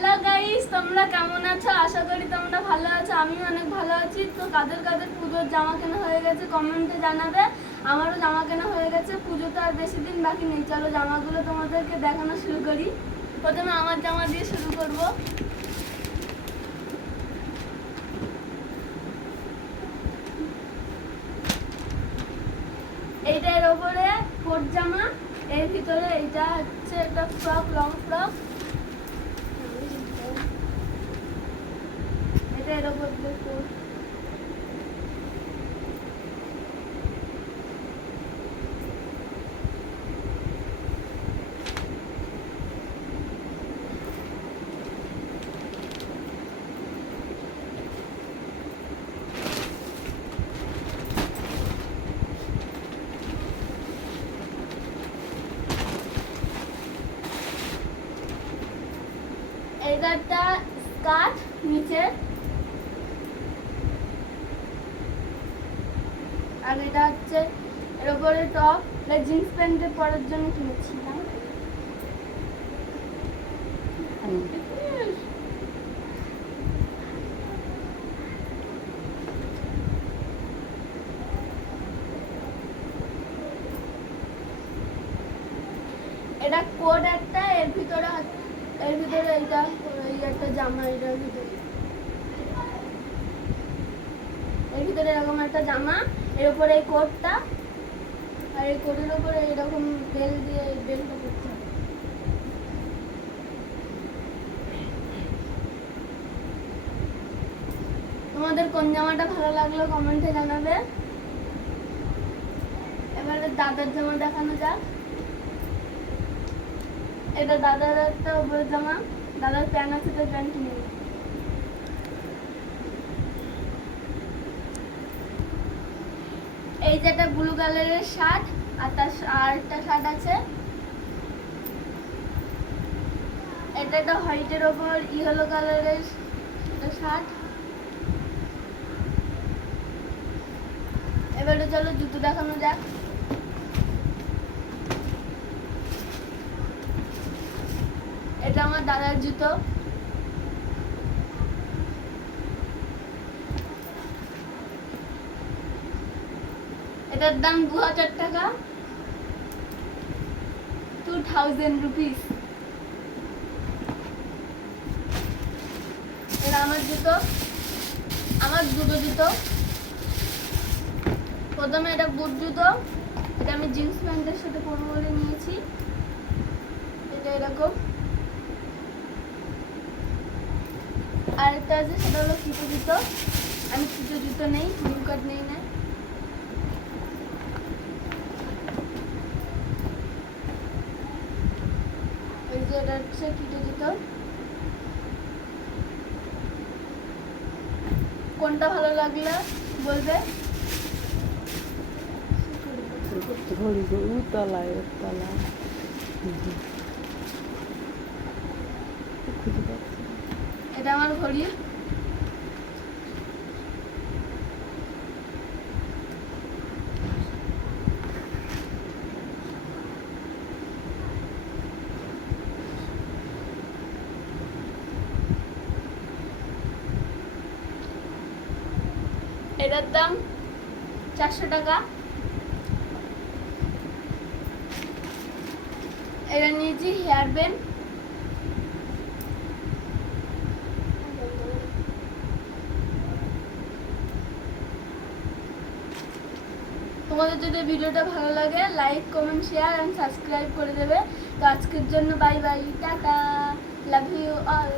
Hello guys, তোমরা কেমন আছো? আশা করি তোমরা ভালো আছো। আমি অনেক ভালো আছি। তো কাদের কাদের পুজোর জামা কেনা হয়ে গেছে কমেন্টে জানাবে। আমারও জামা কেনা হয়ে গেছে। পুজো তো আর বেশি দিন বাকি নেই। চলো জামাগুলো তোমাদেরকে দেখানো শুরু করি। প্রথমে আমার জামা দিয়ে শুরু করব। এইটার ওপরে কোট জামা, এর ভিতরে এইটা হচ্ছে একটা ফ্রক, লং ফ্রক। এটা এর ওপর দিয়ে কোট। এটা একটা স্কার্ট নিচে, আর এটা হচ্ছে এর উপরে টপ। জিন্স প্যান্টে পরার জন্য কিনেছিলাম। এটা কোট একটা, এর ভিতরে এইটা এই একটা জামা, এটার ভিতরে এরকম একটা জামা, এর উপরে এই কোটটা, আর এই কোটের উপরে এরকম বেল দিয়ে এই বেলটা করতে হবে। তোমাদের কোন জামাটা ভালো লাগলো কমেন্টে জানাবে। এবারে দাদার জামা দেখানো যাক। এটা দাদার একটা উপরের জামা, দাদার প্যান্ট আছে তো প্যান্ট কিনে নিই। এই যে একটা ব্লু কালারের শার্ট, আর একটা শার্ট আছে। এটা একটা হোয়াইটের ওপর ইয়েলো কালারের শার্ট। এবারে চলো জুতো দেখানো যাক। এটা আমার দাদার জুতো। এটার দাম 2000 টাকা, 2000 রুপিস। এটা আমার জুতো, আমার দুটো জুতো। প্রথমে এটা বুট জুতো, এটা আমি জিন্স প্যান্টের সাথে পরবো বলে নিয়েছি। এটা এরকম। আর একটা আছে, সেটা হলো ফিতে জুতো। আমি ফিতে জুতো নেই, নিউ কাট নেই না। এই যে এটা হচ্ছে ফিতে জুতো। কোনটা ভালো লাগলো বলবে। এটা আমার ঘড়ি। এটার দাম 400 টাকা। এটা নিয়েছি হেয়ার ব্যান্ড। তোমাদের যদি ভিডিওটা ভালো লাগে like, comment, share and subscribe করে দেবে। তো আজকের জন্য bye bye, tata, love you all.